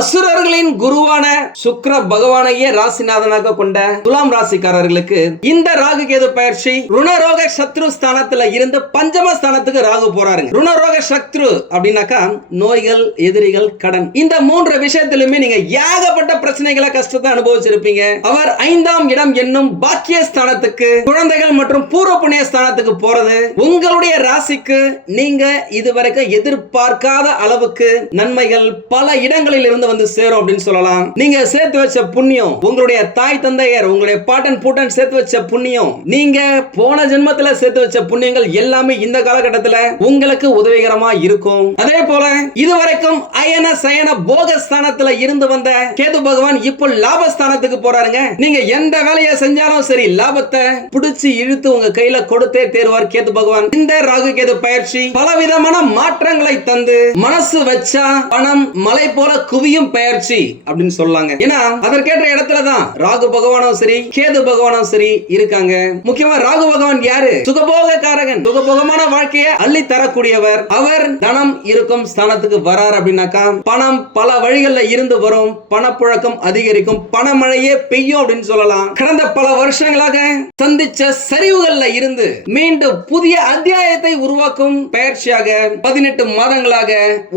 அசுரர்களின் குருவான சுக்கர பகவானையே ராசிநாதனாக கொண்ட துலாம் ராசிக்காரர்களுக்கு இந்த ராகு கேது பயிற்சி ருணரோக சத்ரு ஸ்தானத்துல இருந்து பஞ்சம ஸ்தானத்துக்கு ராகு போறாருங்க. ருணரோக சத்ரு அப்படின்னாக்கா நோய்கள் எதிரிகள் கடன். இந்த மூன்று விஷயத்திலுமே நீங்க ஏகப்பட்ட பிரச்சனைகளை கஷ்டத்தை அனுபவிச்சிருப்பீங்க. அவர் ஐந்தாம் இடம் என்னும் பாக்கிய ஸ்தானத்துக்கு குழந்தைகள் மற்றும் பூர்வ புண்ணிய ஸ்தானத்துக்கு போறது. உங்களுடைய ராசிக்கு நீங்க இதுவரைக்கும் எதிர்பார்க்காத அளவுக்கு நன்மைகள் பல இடங்களில் இருந்து வந்து சேரும் அப்படின்னு சொல்லலாம். நீங்க சேர்த்து வச்ச புண்ணியம் உங்களுடைய தாய் தந்தையர் உங்களுடைய பாட்டன் பூட்டன் சேர்த்து வச்ச புண்ணியம் நீங்க போன ஜென்மத்துல சேர்த்து வச்ச புண்ணியங்கள் எல்லாமே இந்த காலகட்டத்துல உங்களுக்கு உதவிகரமா இருக்கும். அதே போல இதுவரைக்கும் அயன சயன போகஸ்தானத்துல இருந்து வந்த கேது பகவான் இப்போ லாபஸ்தானத்துக்கு போறாருங்க. நீங்க எந்த வேலையை செஞ்சாலும் சரி லாபத்தை பிடிச்சு இழுத்து உங்க கையில கொடுத்தே தேர்வார் கேது பகவான். இந்த ராகு கேது பயிற்சி பலவிதமான மாற்றங்களை தந்து மனசு வச்சா பணம் மலை போல குவியும் பயிற்சி அப்படின்னு சொல்லலாங்க ஏன்னா அதற்கேற்ற இடத்துல தான் ராகு பகவானும் சரி கேது பகவானும் சரி இருக்காங்க. முக்கியமா ராகு பகவான் யாரு? சுகபோக காரகன் சுகபோகமான வாழ்க்கையை அள்ளி தரக்கூடியவர். அவர் தனம் இருக்கும் ஸ்தானத்துக்கு வரார் அப்படின்னாக்கா பணம் பல வழிகள்ல இருந்து வரும். பணப்புழக்கம் அதிகரிக்கும். பணமழையே பெய்யும் அப்படின்னு சொல்லலாம். கடந்த பல வருஷங்களாக சந்திச்ச சரிவுகள்ல இருந்து மீண்டும் புதிய அத்தியாயத்தை உருவாக்கும் பயிற்சியாக பதினெட்டு மாதங்களாக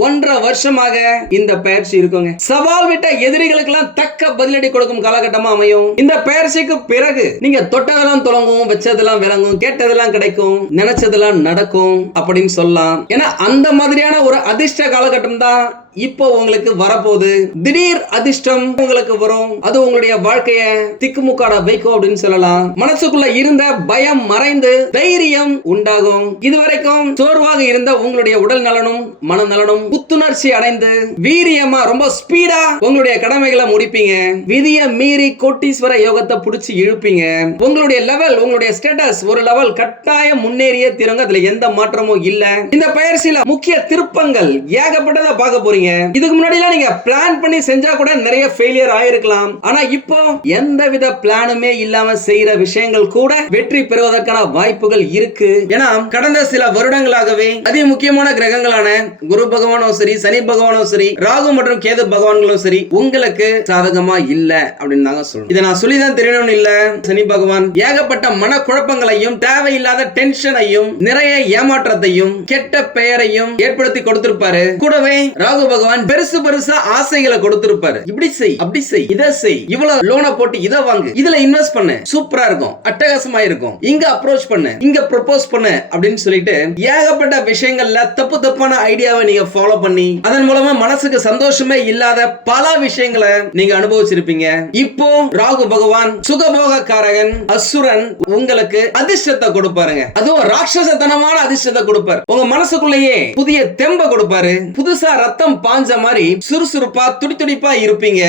ஒன்றரை வருஷமாக இந்த பயிற்சி இருக்கும். சொல்லுங்க சவால் விட்ட எதிரிகளுக்கெல்லாம் தக்க பதிலடி கொடுக்கும் காலகட்டமா அமையும். இந்த பயிற்சிக்கு பிறகு நீங்க தொட்டதெல்லாம் தொடங்கும் வச்சதெல்லாம் விளங்கும் கேட்டதெல்லாம் கிடைக்கும் நினைச்சதெல்லாம் நடக்கும் அப்படின்னு சொல்லலாம். ஏன்னா அந்த மாதிரியான ஒரு அதிர்ஷ்ட காலகட்டம் தான் இப்போ உங்களுக்கு வரப்போகுது. திடீர் அதிர்ஷ்டம் உங்களுக்கு வரும். அது உங்களுடைய வாழ்க்கைய திக்குமுக்காட வைக்கும் அப்படின்னு சொல்லலாம். மனசுக்குள்ள இருந்த பயம் மறைந்து தைரியம் உண்டாகும். இதுவரைக்கும் சோர்வாக இருந்த உங்களுடைய உடல் நலனும் மனநலனும் புத்துணர்ச்சி அடைந்து வீரியமா ரொம்ப ஸ்பீடா உங்களுடைய கடமைகளை முடிப்பீங்க. விதிய மீறி கோட்டீஸ்வர யோகத்தை புடிச்சு இழுப்பீங்க. உங்களுடைய லெவல் உங்களுடைய ஸ்டேட்டஸ் ஒரு லெவல் கட்டாயம் முன்னேறிய திருங்க. அதுல எந்த மாற்றமும் இல்ல. இந்த பயிற்சியில முக்கிய திருப்பங்கள் ஏகப்பட்டதை பார்க்க போறீங்க. இதுக்கு முன்னாடி எல்லாம் நீங்க பிளான் பண்ணி செஞ்சா கூட நிறைய ஃபெயிலியர் ஆயிருக்கலாம். ஆனா இப்போ எந்த வித பிளானுமே இல்லாம செய்யற விஷயங்கள் கூட வெற்றி பெறுவதற்கான வாய்ப்புகள் இருக்கு. ஏன்னா கடந்த சில வருடங்களாகவே அதி முக்கியமான கிரகங்களான குரு பகவானும் சரி சனி பகவானும் சரி ராகு மற்றும் கேது பகவான்களும் சரி உங்களுக்கு சாதகமா இல்ல அப்படின்னு தாங்க சொல்லணும். இதை நான் சொல்லிதான் தெரியணும்னு இல்ல. சனி பகவான் ஏகப்பட்ட மன குழப்பங்களையும் தேவையில்லாத டென்ஷனையும் நிறைய ஏமாற்றத்தையும் கெட்ட பெயரையும் ஏற்படுத்தி கொடுத்திருப்பாரு. கூடவே ராகு பகவான் பெருசு பெருசா ஆசைகளை கொடுத்திருப்பாரு. இப்படி செய் அப்படி செய் இதை செய். இவ்வளவு லோனை போட்டு இதை வாங்கு. இதுல இன்வெஸ்ட் பண்ணு. சூப்பரா இருக்கும். அட்டகாசமா இருக்கும். இங்க அப்ரோச் பண்ணு. இங்க ப்ரொபோஸ் பண்ணு அப்படின்னு சொல்லிட்டு ஏகப்பட்ட விஷயங்கள்ல தப்பு தப்பான ஐடியாவை நீங்க ஃபாலோ பண்ணி அதன் மூலமா மனசுக்கு சந்தோஷமே இல்லாத பல விஷயங்களை நீங்க அனுபவிச்சிருப்பீங்க. இப்போ ராகு பகவான் சுகபோக காரகன் அசுரன் உங்களுக்கு அதிர்ஷ்டத்தை கொடுப்பாருங்க. அதுவும் ராட்சசத்தனமான அதிர்ஷ்டத்தை கொடுப்பார். உங்க மனசுக்குள்ளேயே புதிய தெம்ப கொடுப்பாரு. புதுசா ரத்தம் பாஞ்ச மாதிரி சுறுசுறுப்பா துடி துடிப்பா இருப்பீங்க.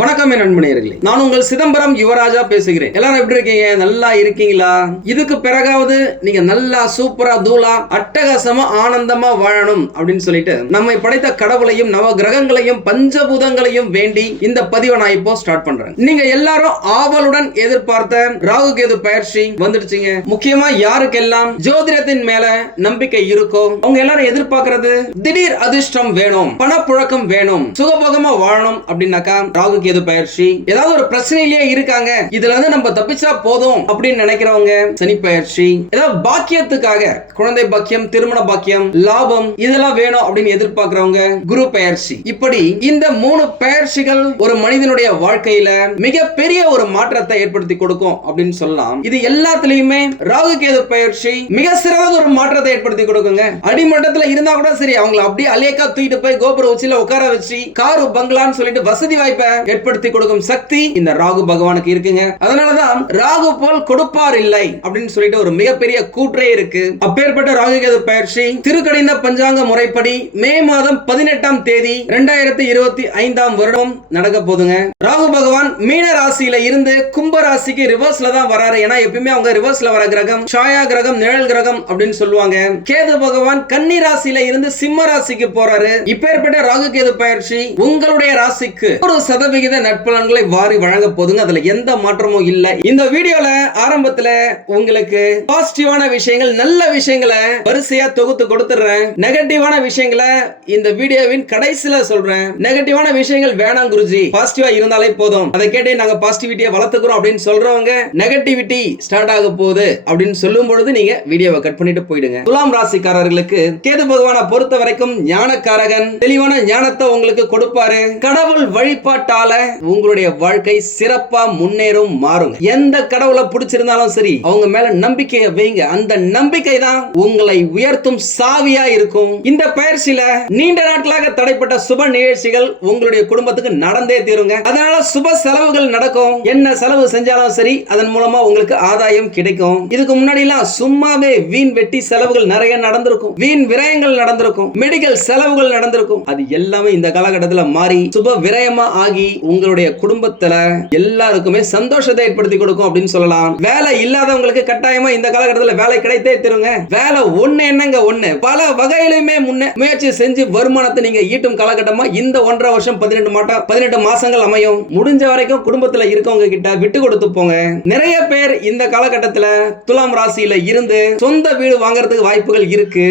வணக்கம் என் நண்பனியர்களே நான் உங்கள் சிதம்பரம் யுவராஜா பேசுகிறேன். எல்லாரும் எப்படி இருக்கீங்க? நல்லா இருக்கீங்களா? இதுக்கு பிறகாவது நீங்க நல்லா சூப்பரா தூளா அட்டகாசமா ஆனந்தமா வாழணும் அப்படின்னு சொல்லிட்டு நம்மை படைத்த கடவுளையும் நவ கிரகங்களையும் பஞ்சபூதங்களையும் வேண்டி இந்த பதிவை நான் இப்போ ஸ்டார்ட் பண்றேன். நீங்க எல்லாரும் ஆவலுடன் எதிர்பார்த்த ராகு கேது பயிற்சி வந்துடுச்சுங்க. முக்கியமா யாருக்கெல்லாம் ஜோதிடத்தின் மேல நம்பிக்கை இருக்கோ அவங்க எல்லாரும் எதிர்பார்க்கறது திடீர் அதிர்ஷ்டம் வேணும் பணப்புழக்கம் வேணும் சுகபோகமா வாழணும் அப்படின்னாக்கா ராகு கேது பயிற்சி? ஏதாவது ஒரு பிரச்சனையிலேயே இருக்காங்க. இதுல இருந்து நம்ம தப்பிச்சா போதும் அப்படின்னு நினைக்கிறவங்க சனி பயிற்சி. ஏதாவது பாக்கியத்துக்காக குழந்தை பாக்கியம் திருமண பாக்கியம் லாபம் இதெல்லாம் வேணும் அப்படின்னு எதிர்பார்க்கிறவங்க குரு பயிற்சி. இப்படி இந்த மூணு பயிற்சிகள் ஒரு மனிதனுடைய வாழ்க்கையில மிகப்பெரிய ஒரு மாற்றத்தை ஏற்படுத்தி கொடுக்கும் அப்படின்னு சொல்லலாம். இது எல்லாத்துலயுமே ராகு கேது பயிற்சி மிக சிறந்த ஒரு மாற்றத்தை ஏற்படுத்தி கொடுக்குங்க. அடிமட்டத்துல இருந்தா கூட சரி அவங்களை அப்படியே அலேக்கா தூக்கிட்டு போய் கோபுர உச்சியில உட்கார வச்சு கார் பங்களான்னு சொல்லிட்டு வசதி வாய்ப்பை ஏற்படுத்தி கொடுக்கும் சக்தி இந்த ராகு பகவானுக்கு இருக்குங்க. அதனாலதான் ராகு போல் கொடுப்பார் இல்லை அப்படின்னு சொல்லிட்டு ஒரு மிகப்பெரிய கூற்றே இருக்கு. அப்பேற்பட்ட ராகு கேது பயிற்சி திருக்கடைந்த பஞ்சாங்க முறைப்படி மே மாதம் பதினெட்டாம் தேதி இரண்டாயிரத்தி இருபத்தி ஐந்தாம் வருடம் நடக்க போதுங்க. ராகு பகவான் மீன ராசியில இருந்து கும்ப ராசிக்கு ரிவர்ஸ்ல தான் வராரு. ஏன்னா எப்பயுமே அவங்க ரிவர்ஸ்ல வர கிரகம் சாயா கிரகம் நிழல் கிரகம் அப்படின்னு சொல்லுவாங்க. கேது பகவான் கன்னி ராசியில இருந்து சிம்ம ராசிக்கு போறாரு. இப்பேற்பட்ட ராகு கேது பயிற்சி உங்களுடைய ராசிக்கு ஒரு சதவிகிதம் சதவிகித நட்பலன்களை வாரி வழங்க போதுங்க அதுல எந்த மாற்றமும் இல்லை. இந்த வீடியோல ஆரம்பத்துல உங்களுக்கு பாசிட்டிவான விஷயங்கள் நல்ல விஷயங்களை வரிசையா தொகுத்து கொடுத்துறேன் நெகட்டிவான விஷயங்களை இந்த வீடியோவின் கடைசியில சொல்றேன். நெகட்டிவான விஷயங்கள் வேணாம் குருஜி. பாசிட்டிவா இருந்தாலே போதும். அதை கேட்டு நாங்க பாசிட்டிவிட்டியை வளர்த்துக்கிறோம் அப்படின்னு சொல்றவங்க நெகட்டிவிட்டி ஸ்டார்ட் ஆக போகுது அப்படின்னு சொல்லும் பொழுது நீங்க வீடியோவை கட் பண்ணிட்டு போயிடுங்க. துலாம் ராசிக்காரர்களுக்கு கேது பகவானை பொறுத்த வரைக்கும் ஞானக்காரகன் தெளிவான ஞானத்தை உங்களுக்கு கொடுப்பாரு. கடவுள் வழிபாட்டால உங்களுடைய வாழ்க்கை சிறப்பா முன்னேறும் மாறும். எந்த கடவுளை பிடிச்சிருந்தாலும் சரி அவங்க மேல நம்பிக்கையை வைங்க. அந்த நம்பிக்கை தான் உங்களை உயர்த்தும் சாவியா இருக்கும். இந்த பயிற்சியில நீண்ட நாட்களாக தடைப்பட்ட சுப நிகழ்ச்சிகள் உங்களுடைய குடும்பத்துக்கு நடந்தே தீருங்க. அதனால சுப செலவுகள் நடக்கும். என்ன செலவு செஞ்சாலும் சரி அதன் மூலமா உங்களுக்கு ஆதாயம் கிடைக்கும். இதுக்கு முன்னாடி எல்லாம் சும்மாவே வீண் வெட்டி செலவுகள் நிறைய நடந்திருக்கும். வீண் விரயங்கள் நடந்திருக்கும். மெடிக்கல் செலவுகள் நடந்திருக்கும். அது எல்லாமே இந்த காலகட்டத்தில் மாறி சுப விரயமா ஆகி உங்களுடைய குடும்பத்துல எல்லாருக்குமே சந்தோஷத்தை ஏற்படுத்தி கொடுக்கும் அப்படின்னு சொல்லலாம். வேலை இல்லாதவங்களுக்கு கட்டாயமா இந்த காலகட்டத்தில் வேலை கிடைத்தே தருங்க. வேலை ஒண்ணு என்னங்க ஒண்ணு? பல வகையிலுமே முன்ன முயற்சி செஞ்சு வருமானத்தை நீங்க ஈட்டும் காலகட்டமா இந்த ஒன்றரை வருஷம் பதினெட்டு மாட்டம் பதினெட்டு மாசங்கள் அமையும். முடிஞ்ச வரைக்கும் குடும்பத்துல இருக்கவங்க கிட்ட விட்டு கொடுத்து போங்க. நிறைய பேர் இந்த காலகட்டத்துல துலாம் ராசியில இருந்து சொந்த வீடு வாங்குறதுக்கு வாய்ப்புகள் இருக்கு.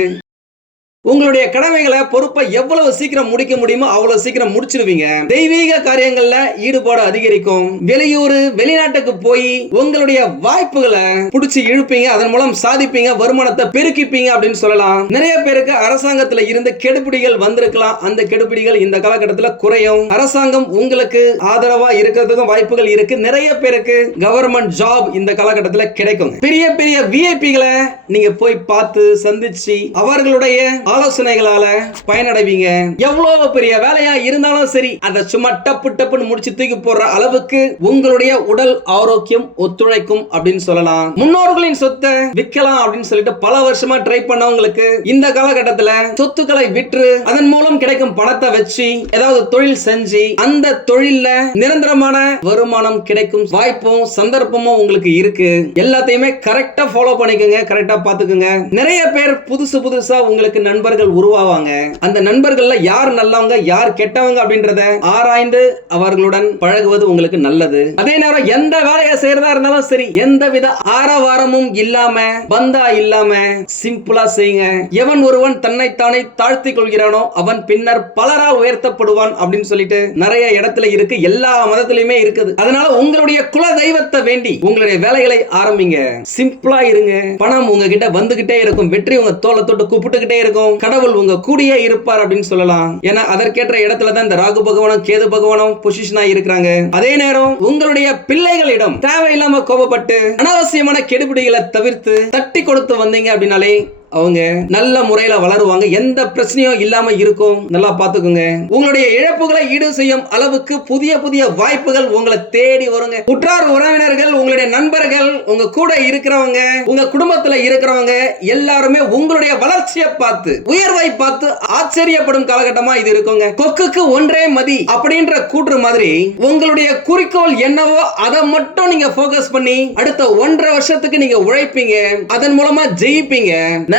உங்களுடைய கடமைகளை பொறுப்பை எவ்வளவு சீக்கிரம் முடிக்க முடியுமோ அவ்வளவு சீக்கிரம் முடிச்சிருவீங்க. தெய்வீக காரியங்கள்ல ஈடுபாடு அதிகரிக்கும். வெளியூர் வெளிநாட்டுக்கு போய் உங்களுடைய வாய்ப்புகளை புடிச்சு இழுப்பீங்க அதன் மூலம் சாதிப்பீங்க வருமானத்தை பெருக்கிப்பீங்க அப்படின்னு சொல்லலாம். நிறைய பேருக்கு அரசாங்கத்துல இருந்து கெடுபிடிகள் வந்திருக்கலாம். அந்த கெடுபிடிகள் இந்த காலகட்டத்துல குறையும். அரசாங்கம் உங்களுக்கு ஆதரவா இருக்கிறதுக்கும் வாய்ப்புகள் இருக்கு. நிறைய பேருக்கு கவர்மெண்ட் ஜாப் இந்த காலகட்டத்துல கிடைக்கும் பெரிய பெரிய விஐபிகளை நீங்க போய் பார்த்து சந்திச்சு அவர்களுடைய ஆலோசனைகளால பயனடைவீங்க. எவ்வளவு பெரிய வேலையா இருந்தாலும் சரி அதை சும்மா டப்பு டப்புன்னு முடிச்சு தூக்கி போடுற அளவுக்கு உங்களுடைய உடல் ஆரோக்கியம் ஒத்துழைக்கும் அப்படின்னு சொல்லலாம். முன்னோர்களின் சொத்தை விற்கலாம் அப்படின்னு சொல்லிட்டு பல வருஷமா ட்ரை பண்ணவங்களுக்கு இந்த காலகட்டத்துல சொத்துக்களை விற்று அதன் மூலம் கிடைக்கும் பணத்தை வச்சு ஏதாவது தொழில் செஞ்சு அந்த தொழில்ல நிரந்தரமான வருமானம் கிடைக்கும் வாய்ப்பும் சந்தர்ப்பமும் உங்களுக்கு இருக்கு. எல்லாத்தையுமே கரெக்டா ஃபாலோ பண்ணிக்கோங்க கரெக்டா பாத்துக்கோங்க நிறைய பேர் புதுசு புதுசா உங்களுக்கு நண்பர்கள் உருவாவாங்க. அந்த நண்பர்கள்ல யார் நல்லவங்க யார் கெட்டவங்க அப்படின்றத ஆராய்ந்து அவர்களுடன் பழகுவது உங்களுக்கு நல்லது. அதே நேரம் எந்த வேலையை செய்யறதா இருந்தாலும் சரி எந்த வித ஆரவாரமும் இல்லாம பந்தா இல்லாம சிம்பிளா செய்யுங்க. எவன் ஒருவன் தன்னைத்தானே தாழ்த்தி கொள்கிறானோ அவன் பின்னர் பலரால் உயர்த்தப்படுவான் அப்படின்னு சொல்லிட்டு நிறைய இடத்துல இருக்கு. எல்லா மதத்திலுமே இருக்குது. அதனால உங்களுடைய குல தெய்வத்தை வேண்டி உங்களுடைய வேலைகளை ஆரம்பிங்க. சிம்பிளா இருங்க. பணம் உங்ககிட்ட வந்துகிட்டே இருக்கும். வெற்றி உங்க தோலை தொட்டு கூப்பிட்டுக்கிட்டே இருக்கும். கடவுள் உங்க கூடியே இருப்பார் அப்படின்னு சொல்லலாம். ஏன்னா அதற்கேற்ற இடத்துல தான் இந்த ராகு பகவானும் கேது பகவானும் பொசிஷனா இருக்கிறாங்க. அதே நேரம் உங்களுடைய பிள்ளைகளிடம் தேவையில்லாம கோபப்பட்டு அனாவசியமான கெடுபிடிகளை தவிர்த்து தட்டி கொடுத்து வந்தீங்க அப்படின்னாலே அவங்க நல்ல முறையில வளருவாங்க. எந்த பிரச்சனையும் இல்லாம இருக்கும். நல்லா பாத்துக்கோங்க உங்களுடைய இழப்புகளை ஈடு செய்யும் அளவுக்கு புதிய புதிய வாய்ப்புகள் உங்களை தேடி வருங்க. உற்றார் உறவினர்கள் உங்களுடைய நண்பர்கள் உங்க கூட இருக்கிறவங்க உங்க குடும்பத்துல இருக்கிறவங்க எல்லாருமே உங்களுடைய வளர்ச்சியை பார்த்து உயர்வை பார்த்து ஆச்சரியப்படும் காலகட்டமா இது இருக்குங்க. கொக்குக்கு ஒன்றே மதி அப்படின்ற கூற்று மாதிரி உங்களுடைய குறிக்கோள் என்னவோ அதை மட்டும் நீங்க போக்கஸ் பண்ணி அடுத்த ஒன்றரை வருஷத்துக்கு நீங்க உழைப்பீங்க. அதன் மூலமா ஜெயிப்பீங்க.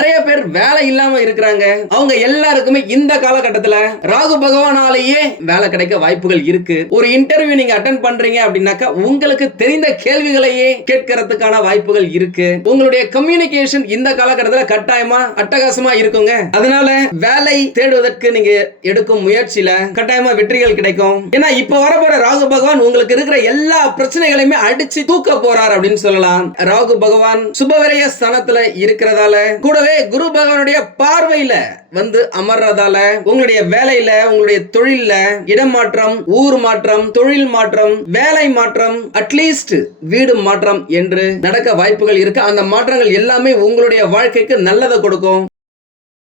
நிறைய பேர் வேலை இல்லாம இருக்கிறாங்க. அவங்க எல்லாருக்குமே இந்த காலகட்டத்துல ராகு பகவானாலேயே வேலை கிடைக்க வாய்ப்புகள் இருக்கு. ஒரு இன்டர்வியூ நீங்க அட்டன் பண்றீங்க அப்படின்னாக்கா உங்களுக்கு தெரிந்த கேள்விகளையே கேட்கறதுக்கான வாய்ப்புகள் இருக்கு. உங்களுடைய கம்யூனிகேஷன் இந்த காலகட்டத்துல கட்டாயமா அட்டகாசமா இருக்குங்க. அதனால வேலை தேடுவதற்கு நீங்க எடுக்கும் முயற்சியில கட்டாயமா வெற்றிகள் கிடைக்கும். ஏன்னா இப்ப வரப்போற ராகு பகவான் உங்களுக்கு இருக்கிற எல்லா பிரச்சனைகளையுமே அடிச்சு தூக்க போறார் அப்படின்னு சொல்லலாம். ராகு பகவான் சுபவிரய ஸ்தானத்துல இருக்கிறதால கூட கூடவே குரு பகவானுடைய பார்வையில வந்து அமர்றதால உங்களுடைய வேலையில உங்களுடைய தொழில்ல இடமாற்றம் ஊர் மாற்றம் தொழில் மாற்றம் வேலை மாற்றம் அட்லீஸ்ட் வீடு மாற்றம் என்று நடக்க வாய்ப்புகள் இருக்கு. அந்த மாற்றங்கள் எல்லாமே உங்களுடைய வாழ்க்கைக்கு நல்லதை கொடுக்கும்.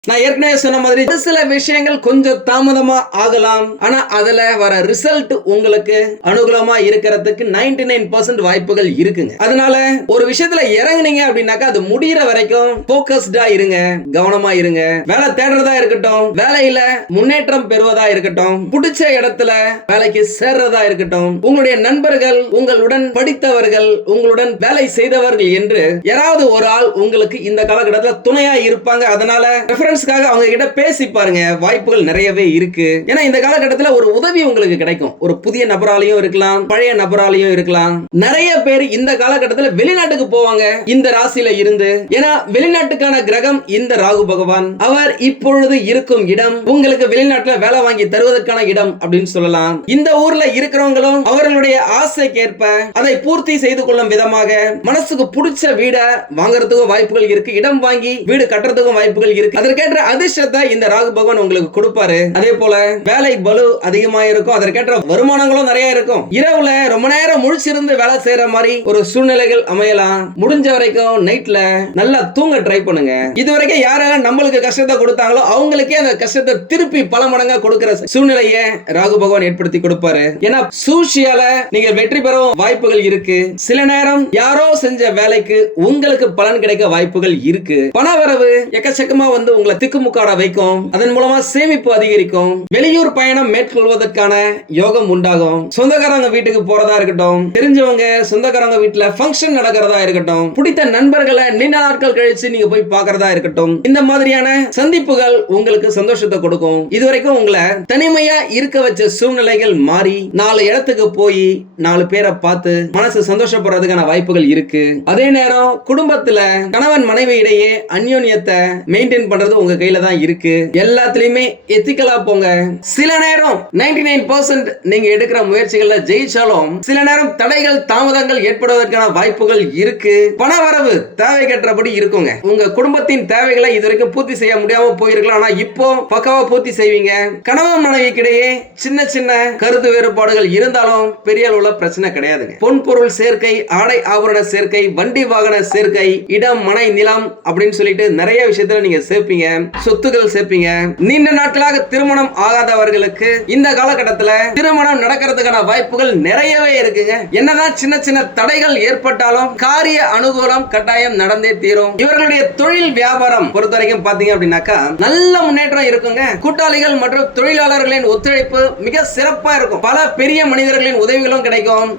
நான் ஏற்கனவே சொன்ன மாதிரி ஒரு சில விஷயங்கள் கொஞ்சம் தாமதமா ஆகலாம். ஆனா அதுல வர ரிசல்ட் உங்களுக்கு அனுகூலமா இருக்கிறதுக்கு நைன்டி நைன் பர்சன்ட் வாய்ப்புகள் இருக்குங்க. அதனால ஒரு விஷயத்துல இறங்குனீங்க அப்படின்னாக்கா அது முடியற வரைக்கும் போக்கஸ்டா இருங்க. கவனமா இருங்க. வேலை தேடுறதா இருக்கட்டும். வேலையில முன்னேற்றம் பெறுவதா இருக்கட்டும். பிடிச்ச இடத்துல வேலைக்கு சேர்றதா இருக்கட்டும். உங்களுடைய நண்பர்கள் உங்களுடன் படித்தவர்கள் உங்களுடன் வேலை செய்தவர்கள் என்று யாராவது ஒரு ஆள் உங்களுக்கு இந்த காலகட்டத்தில் துணையா இருப்பாங்க. அதனால ரெஃபரன்ஸ்க்காக அவங்க கிட்ட பேசி பாருங்க வாய்ப்புகள் நிறையவே இருக்கு. ஏன்னா இந்த காலகட்டத்தில் ஒரு உதவி உங்களுக்கு கிடைக்கும். ஒரு புதிய நபராலையும் இருக்கலாம் பழைய நபராலையும் இருக்கலாம். நிறைய பேர் இந்த காலகட்டத்தில் வெளிநாட்டுக்கு போவாங்க இந்த ராசியில இருந்து. ஏன்னா வெளிநாட்டுக்கான கிரகம் இந்த ராகு பகவான். அவர் இப்பொழுது இருக்கும் இடம் உங்களுக்கு வெளிநாட்டுல வேலை வாங்கி தருவதற்கான இடம் அப்படின்னு சொல்லலாம். இந்த ஊர்ல இருக்கிறவங்களும் அவர்களுடைய ஆசைக்கேற்ப அதை பூர்த்தி செய்து கொள்ளும் விதமாக மனசுக்கு பிடிச்ச வீடை வாங்குறதுக்கும் வாய்ப்புகள் இருக்கு. இடம் வாங்கி வீடு கட்டுறதுக்கும் வாய்ப்புகள் இருக்கு. அதற்கு அதற்கேற்ற அதிர்ஷ்டத்தை இந்த ராகு பகவான் உங்களுக்கு கொடுப்பாரு. அதே போல வேலை பலு அதிகமா இருக்கும் அதற்கேற்ற வருமானங்களும் நிறைய இருக்கும். இரவுல ரொம்ப நேரம் முழிச்சிருந்து வேலை செய்யற மாதிரி ஒரு சூழ்நிலைகள் அமையலாம். முடிஞ்ச வரைக்கும் நைட்ல நல்லா தூங்க ட்ரை பண்ணுங்க. இது வரைக்கும் யாரெல்லாம் நம்மளுக்கு கஷ்டத்தை கொடுத்தாங்களோ அவங்களுக்கே அந்த கஷ்டத்தை திருப்பி பல மடங்கா கொடுக்கிற சூழ்நிலையை ராகு பகவான் ஏற்படுத்தி கொடுப்பாரு. ஏன்னா சூழ்ச்சியால நீங்க வெற்றி பெறவும் வாய்ப்புகள் இருக்கு. சில நேரம் யாரோ செஞ்ச வேலைக்கு உங்களுக்கு பலன் கிடைக்க வாய்ப்புகள் இருக்கு. பண வரவு எக்கச்சக்கமா வந்து உங்களை திக்குமுக்காட வைக்கும். அதன் மூலமா சேமிப்பு அதிகரிக்கும். வெளியூர் பயணம் மேற்கொள்வதற்கான யோகம் உண்டாகும். சொந்தக்காரங்க வீட்டுக்கு போறதா இருக்கட்டும். தெரிஞ்சவங்க சொந்தக்காரங்க வீட்டுல ஃபங்க்ஷன் நடக்கிறதா இருக்கட்டும். பிடித்த நண்பர்களை நீண்ட நாட்கள் கழிச்சு நீங்க போய் பார்க்கறதா இருக்கட்டும். இந்த மாதிரியான சந்திப்புகள் உங்களுக்கு சந்தோஷத்தை கொடுக்கும். இதுவரைக்கும் உங்களை தனிமையா இருக்க வச்ச சூழ்நிலைகள் மாறி நாலு இடத்துக்கு போய் நாலு பேரை பார்த்து மனசு சந்தோஷப்படுறதுக்கான வாய்ப்புகள் இருக்கு. அதே நேரம் குடும்பத்துல கணவன் மனைவி இடையே அந்யோன்யத்தை மெயின்டைன் பண்றது உங்க கையில தான் இருக்கு. எல்லாத்துலயுமே எத்திக்கலா போங்க. சில நேரம் நைன்டி நைன் பர்சன்ட் நீங்க எடுக்கிற முயற்சிகள்ல ஜெயிச்சாலும் சில நேரம் தடைகள் தாமதங்கள் ஏற்படுவதற்கான வாய்ப்புகள் இருக்கு. பண வரவு தேவைக்கற்றபடி இருக்குங்க. உங்க குடும்பத்தின் தேவைகளை இதுவரைக்கும் பூர்த்தி செய்ய முடியாம போயிருக்கலாம். ஆனா இப்போ பக்காவா பூர்த்தி செய்வீங்க. கணவன் மனைவிக்கிடையே சின்ன சின்ன கருத்து வேறுபாடுகள் இருந்தாலும் பெரிய அளவுல பிரச்சனை கிடையாதுங்க. பொன் பொருள் சேர்க்கை ஆடை ஆபரண சேர்க்கை வண்டி வாகன சேர்க்கை இடம் மனை நிலம் அப்படின்னு சொல்லிட்டு நிறைய விஷயத்துல நீங்க சேர்ப்பீங்க. சொத்துக்கள் சேர்ப்பீங்க. நீண்ட நாட்களாக திருமணம் ஆகாதவர்களுக்கு இந்த காலகட்டத்துல திருமணம் நடக்கிறதுக்கான வாய்ப்புகள் நிறையவே இருக்குங்க. என்னதான் சின்ன சின்ன தடைகள் ஏற்பட்டாலும் காரிய அனுகூலம் கட்டாயம் நடந்தே தீரும். இவர்களுடைய தொழில் வியாபாரம் பொறுத்த வரைக்கும் பாத்தீங்க அப்படின்னாக்கா நல்ல முன்னேற்றம் இருக்குங்க. கூட்டாளிகள் மற்றும் தொழிலாளர்களின் ஒத்துழைப்பு மிக சிறப்பா இருக்கும். பல பெரிய மனிதர்களின் உதவிகளும் கிடைக்கும்.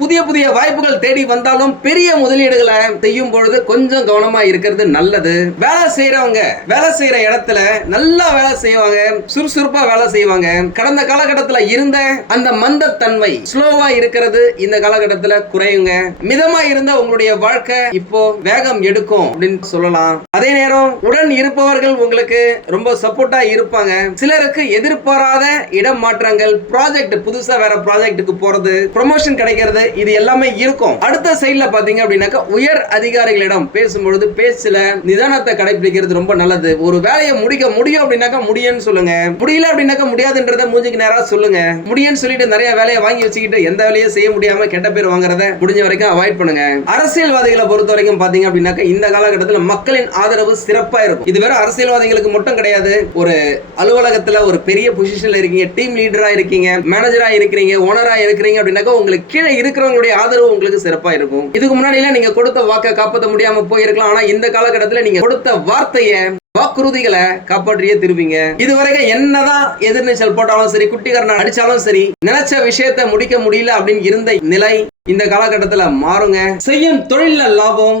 புதிய புதிய வாய்ப்புகள் தேடி வந்தாலும் பெரிய முதலீடுகளை செய்யும் பொழுது கொஞ்சம் கவனமா இருக்கிறது நல்லது. வேலை செய்யறவங்க வேலை செய்யற இடத்துல நல்லா வேலை செய்வாங்க சுறுசுறுப்பா வேலை செய்வாங்க. கடந்த காலகட்டத்துல இருந்த அந்த மந்தத்தன்மை ஸ்லோவா இருக்கிறது இந்த காலகட்டத்துல குறையுங்க. மிதமா இருந்த உங்களுடைய வாழ்க்கை இப்போ வேகம் எடுக்கும் அப்படின்னு சொல்லலாம். அதே நேரம் உடன் இருப்பவர்கள் உங்களுக்கு ரொம்ப சப்போர்ட்டா இருப்பாங்க. சிலருக்கு எதிர்பாராத இடம் மாற்றங்கள் ப்ராஜெக்ட் புதுசா வேற ப்ராஜெக்ட்டுக்கு போறது ப்ரொமோஷன் கிடைக்கிறது இது எல்லாமே இருக்கும். அடுத்த சைட்ல பாத்தீங்க அப்படின்னாக்கா உயர் அதிகாரிகளிடம் பேசும்பொழுது பேசல நிதானத்தை கடைபிடிக்கிறது ரொம்ப நல்லது. ஒரு வேலையை முடிக்க முடியும் அப்படின்னாக்கா முடியும்னு சொல்லுங்க. முடியல அப்படின்னாக்கா முடியாதுன்றத மூஞ்சிக்கு நேரா சொல்லுங்க. முடியும்னு சொல்லிட்டு நிறைய வேலையை வாங்கி வச்சுக்கிட்டு எந்த வேலையும் செய்ய முடியாம கெட்ட பேர் வாங்குறத முடிஞ்ச வரைக்கும் அவாய்ட் பண்ணுங்க. அரசியல்வாதிகளை பொறுத்த வரைக்கும் பாத்தீங்க அப்படின்னாக்கா இந்த காலகட்டத்தில் மக்களின் ஆதரவு சிறப்பா இருக்கும். இது வெறும் அரசியல்வாதிகளுக்கு மட்டும் கிடையாது. ஒரு அலுவலகத்துல ஒரு பெரிய பொசிஷன்ல இருக்கீங்க டீம் லீடரா இருக்கீங்க மேனேஜரா இருக்கிறீங்க ஓனரா இருக்கிறீங்க அப்படின்னாக்கா உங்களுக்கு கீழே இருக்கிறவங்களுடைய ஆதரவு உங்களுக்கு சிறப்பா இருக்கும். இதுக்கு முன்னாடி நீங்க கொடுத்த வாக்கை காப்பாற்ற முடியாம போயிருக்கலாம். ஆனா இந்த காலகட்டத்தில் நீங்க கொடுத்த வார்த்தையை வாக்குறுதிகளை காப்பாற்றியே திருவிங்க. இதுவரைக்கும் என்னதான் எதிர்நீச்சல் போட்டாலும் சரி குட்டிகரனை அடிச்சாலும் சரி நினைச்ச விஷயத்தை முடிக்க முடியல அப்படின்னு இருந்த நிலை இந்த காலகட்டத்தில் மாறுங்க. செய்யும் தொழில லாபம்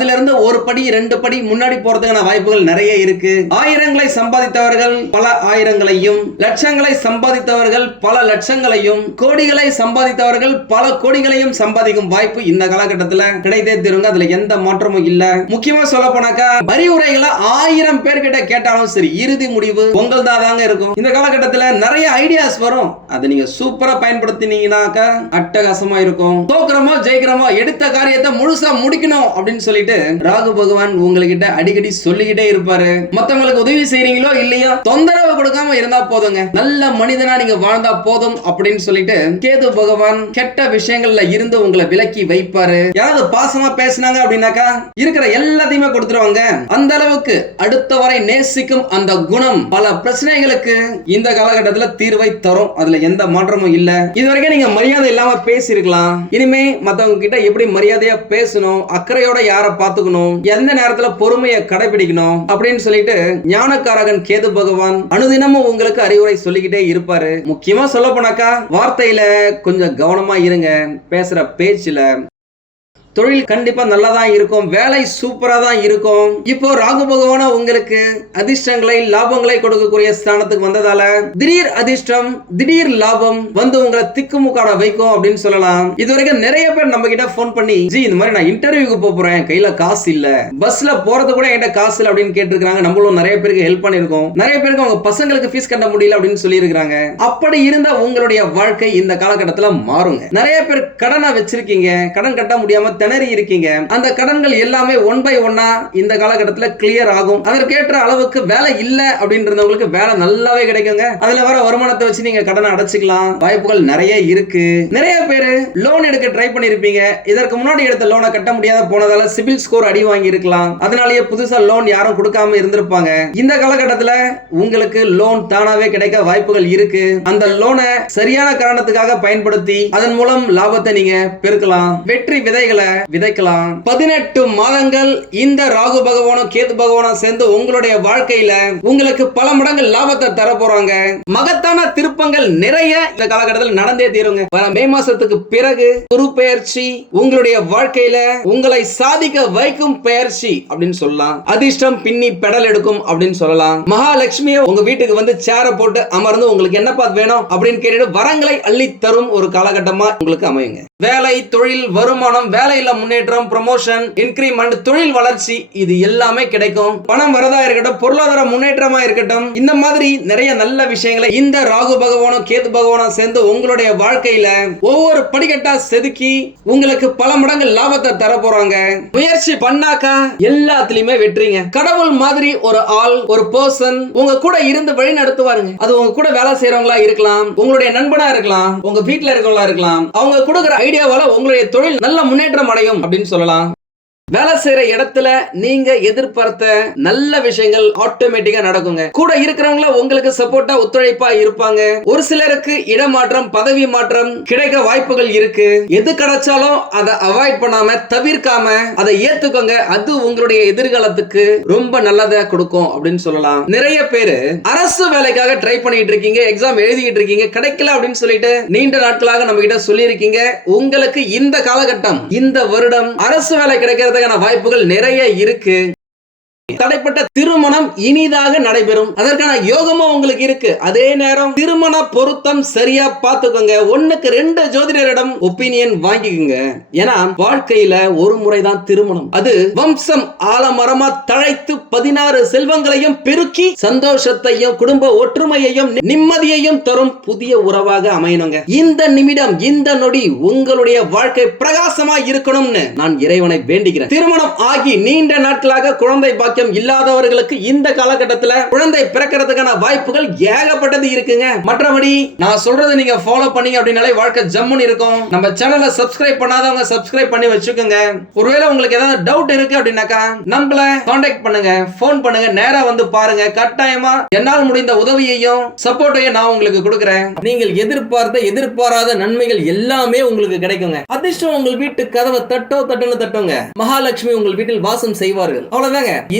அதுல இருந்து ஒரு படி ரெண்டு படி முன்னாடி போறதுக்கான வாய்ப்புகள் நிறைய இருக்கு. ஆயிரங்களை சம்பாதித்தவர்கள் பல ஆயிரங்களையும் லட்சங்களை சம்பாதித்தவர்கள் பல லட்சங்களையும் கோடிகளை சம்பாதித்தவர்கள் பல கோடிகளையும் சம்பாதிக்கும் வாய்ப்பு இந்த காலகட்டத்தில் கிடைத்தே தீருங்க. அதுல எந்த மாற்றமும் இல்ல. முக்கியமா சொல்ல போனாக்கா பரிவுரைகளை ஆயிரம் பேர்கிட்ட கேட்டாலும் சரி இறுதி முடிவு உங்கள் தாங்க இருக்கும். இந்த காலகட்டத்துல நிறைய ஐடியாஸ் வரும். அதை நீங்க சூப்பரா பயன்படுத்தினீங்கன்னாக்கா அட்டகாசமா இருக்கும். தோக்குறமோ ஜெயிக்கிறமோ எடுத்த காரியத்தை முழுசா முடிக்கணும் அப்படின்னு சொல்லிட்டு சொல்லிட்டு ராகு பகவான் உங்ககிட்ட அடிக்கடி சொல்லிக்கிட்டே இருப்பாரு. மத்தவங்களுக்கு உதவி செய்றீங்களோ இல்லையோ தொந்தரவு கொடுக்காம இருந்தா போதுங்க. நல்ல மனிதனா நீங்க வாழ்ந்தா போதும் அப்படின்னு சொல்லிட்டு கேது பகவான் கெட்ட விஷயங்கள்ல இருந்து உங்களை விலக்கி வைப்பாரு. யாராவது பாசமா பேசினாங்க அப்படின்னாக்கா இருக்கிற எல்லாத்தையுமே கொடுத்துருவாங்க. அந்த அளவுக்கு அடுத்தவரை நேசிக்கும் அந்த குணம் பல பிரச்சனைகளுக்கு இந்த காலகட்டத்துல தீர்வை தரும். அதுல எந்த மாற்றமும் இல்ல. இது வரைக்கும் நீங்க மரியாதை இல்லாம பேசியிருக்கலாம். இனிமே மத்தவங்க கிட்ட எப்படி மரியாதையா பேசணும் அக்கறையோட யாரை பார்த்துக்கணும். எந்த நேரத்துல பொறுமையை கடைபிடிக்கணும் அப்படின்னு சொல்லிட்டு ஞானக்காரகன் கேது பகவான் அனுதினமும் உங்களுக்கு அறிவுரை சொல்லிக்கிட்டே இருப்பாரு. முக்கியமா சொல்ல போனாக்கா வார்த்தையில கொஞ்சம் கவனமா இருங்க. பேசுற பேச்சுல தொழில் கண்டிப்பா நல்லா தான் இருக்கும் வேலை சூப்பரா தான் இருக்கும். இப்போ ராகு பகவான உங்களுக்கு அதிர்ஷ்டங்களை லாபங்களை கொடுக்கக்கூடிய ஸ்தானத்துக்கு வந்ததால திடீர் அதிர்ஷ்டம் திடீர் லாபம் வந்து உங்களை திக்குமுக்காட வைக்கும் அப்படின்னு சொல்லலாம். இது வரைக்கும் நிறைய பேர் நம்ம கிட்ட போன் பண்ணி ஜி இந்த மாதிரி நான் இன்டர்வியூக்கு போக போறேன் கையில காசு இல்ல. பஸ்ல போறது கூட என்கிட்ட காசு இல்ல அப்படின்னு கேட்டிருக்காங்க நம்மளும் நிறைய பேருக்கு ஹெல்ப் பண்ணிருக்கோம் நிறைய பேருக்கு அவங்க பசங்களுக்கு ஃபீஸ் கட்ட முடியல அப்படின்னு சொல்லி அப்படி இருந்த உங்களுடைய வாழ்க்கை இந்த காலகட்டத்துல மாறுங்க. நிறைய பேர் கடனை வச்சிருக்கீங்க. கடன் கட்ட முடியாம திணறி இருக்கீங்க. அந்த கடன்கள் எல்லாமே ஒன் பை ஒன்னா இந்த காலகட்டத்தில் கிளியர் ஆகும். அதற்கேற்ற அளவுக்கு வேலை இல்ல அப்படின்றவங்களுக்கு வேலை நல்லாவே கிடைக்குங்க. அதுல வர வருமானத்தை வச்சு நீங்க கடனை அடைச்சிக்கலாம். வாய்ப்புகள் நிறைய இருக்கு. நிறைய பேர் லோன் எடுக்க ட்ரை பண்ணிருப்பீங்க. இதற்கு முன்னாடி எடுத்த லோனை கட்ட முடியாத போனதால சிபில் ஸ்கோர் அடி வாங்கி இருக்கலாம் அதனாலேயே புதுசா லோன் யாரும் கொடுக்காம இருந்திருப்பாங்க. இந்த காலகட்டத்தில் உங்களுக்கு லோன் தானாவே கிடைக்க வாய்ப்புகள் இருக்கு. அந்த லோனை சரியான காரணத்துக்காக பயன்படுத்தி அதன் மூலம் லாபத்தை நீங்க பெருக்கலாம். வெற்றி விதைகளை விதைக்கலாம். பதினெட்டு மாதங்கள் இந்த ராகு பகவானும் கேது பகவானும் சேர்ந்து உங்களுடைய வாழ்க்கையில உங்களுக்கு பல மடங்கு லாபத்தை தர போறாங்க மகத்தான திருப்பங்கள் நிறைய இந்த காலகட்டத்தில் நடந்தே தீருங்க. மே மாசத்துக்கு பிறகு குரு பெயர்ச்சி உங்களுடைய வாழ்க்கையில உங்களை சாதிக்க வைக்கும் பெயர்ச்சி அப்படின்னு சொல்லலாம். அதிர்ஷ்டம் பின்னி பெடல் எடுக்கும் அப்படின்னு சொல்லலாம். மகாலட்சுமியை உங்க வீட்டுக்கு வந்து சேர போட்டு அமர்ந்து உங்களுக்கு என்ன பார்த்து வேணும் அப்படின்னு கேட்டுட்டு வரங்களை அள்ளி தரும் ஒரு காலகட்டமா உங்களுக்கு அமையுங்க. வேலை தொழில் வருமானம் வேலையில முன்னேற்றம் ப்ரமோஷன் இன்கிரிமெண்ட் தொழில் வளர்ச்சி இது எல்லாமே கிடைக்கும். பணம் வரதா இருக்கட்டும் பொருளாதார முன்னேற்றமா இருக்கட்டும் இந்த மாதிரி நிறைய நல்ல விஷயங்களை இந்த ராகு பகவானும் கேது பகவானும் சேர்ந்து உங்களுடைய வாழ்க்கையில ஒவ்வொரு படிக்கட்டா செதுக்கி உங்களுக்கு பல மடங்கு லாபத்தை தர போறாங்க. முயற்சி பண்ணாக்கா எல்லாத்துலயுமே வெற்றிங்க. கடவுள் மாதிரி ஒரு ஆள் ஒரு பர்சன் உங்க கூட இருந்து வழி நடத்துவாருங்க. அது உங்க கூட வேலை செய்யறவங்களா இருக்கலாம் உங்களுடைய நண்பனா இருக்கலாம் உங்க வீட்டுல இருக்கவங்களா இருக்கலாம் அவங்க கொடுக்குற ஐடியாவால உங்களுடைய தொழில் நல்ல முன்னேற்றம் அடையும் அப்படின்னு சொல்லலாம். வேலை செய்யற இடத்துல நீங்க எதிர்பார்த்த நல்ல விஷயங்கள் ஆட்டோமேட்டிக்கா நடக்குங்க. கூட இருக்கிறவங்கள உங்களுக்கு சப்போர்ட்டா ஒத்துழைப்பா இருப்பாங்க. ஒரு சிலருக்கு இடமாற்றம் பதவி மாற்றம் கிடைக்க வாய்ப்புகள் இருக்கு. எது கிடைச்சாலும் அதை அவாய்ட் பண்ணாம தவிர்க்காம அதை ஏத்துக்கோங்க. அது உங்களுடைய எதிர்காலத்துக்கு ரொம்ப நல்லதை கொடுக்கும் அப்படின்னு சொல்லலாம். நிறைய பேரு அரசு வேலைக்காக ட்ரை பண்ணிட்டு இருக்கீங்க எக்ஸாம் எழுதிட்டு இருக்கீங்க கிடைக்கல அப்படின்னு சொல்லிட்டு நீண்ட நாட்களாக நம்ம கிட்ட சொல்லி இருக்கீங்க உங்களுக்கு இந்த காலகட்டம் இந்த வருடம் அரசு வேலை கிடைக்கிறத கிடைக்கிறதுக்கான வாய்ப்புகள் நிறைய இருக்கு. தடைப்பட்ட திருமணம் இனிதாக நடைபெறும். அதற்கான யோகமும் உங்களுக்கு இருக்கு. அதே நேரம் திருமண பொருத்தம் சரியா பார்த்துக்கோங்க. ஒண்ணுக்கு ரெண்டு ஜோதிடரிடம் ஒப்பீனியன் வாங்கிக்கோங்க. ஏன்னா வாழ்க்கையில ஒரு முறைதான் திருமணம். அது வம்சம் ஆலமரமா தழைத்து பதினாறு செல்வங்களையும் பெருக்கி சந்தோஷத்தையும் குடும்ப ஒற்றுமையையும் நிம்மதியையும் தரும் புதிய உறவாக அமையணுங்க. இந்த நிமிடம் இந்த நொடி உங்களுடைய வாழ்க்கை பிரகாசமா இருக்கணும்னு நான் இறைவனை வேண்டுகிறேன். திருமணம் ஆகி நீண்ட நாட்களாக குழந்தை பாக்கியம் இல்லாதவர்களுக்கு இந்த காலகட்டத்துல குழந்தை பிறக்கிறதுக்கான வாய்ப்புகள் ஏகப்பட்டது இருக்குங்க. மற்றபடி நான் சொல்றதை நீங்க ஃபாலோ பண்ணீங்க அப்படின்னாலே வாழ்க்கை ஜம்முன்னு இருக்கும். நம்ம சேனலை சப்ஸ்கிரைப் பண்ணாதவங்க சப்ஸ்கிரைப் பண்ணி வச்சுக்கோங்க. ஒருவேளை உங்களுக்கு ஏதாவது டவுட் இருக்கு அப்படின்னாக்கா நம்மள காண்டாக்ட் பண்ணுங்க. ஃபோன் பண்ணுங்க. நேரா வந்து பாருங்க. கட்டாயமா என்னால் முடிந்த உதவியையும் சப்போர்ட்டையும் நான் உங்களுக்கு கொடுக்குறேன். நீங்கள் எதிர்பார்த்த எதிர்பாராத நன்மைகள் எல்லாமே உங்களுக்கு கிடைக்குங்க. அதிர்ஷ்டம் உங்கள் வீட்டு கதவை தட்டோ தட்டுன்னு தட்டுங்க. மகாலட்சுமி உங்கள் வீட்டில் வாசம் செய்வார்கள். அவ்வளவுதாங்க.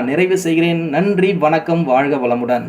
நான் நிறைவு செய்கிறேன். நன்றி வணக்கம் வாழ்க வளமுடன்.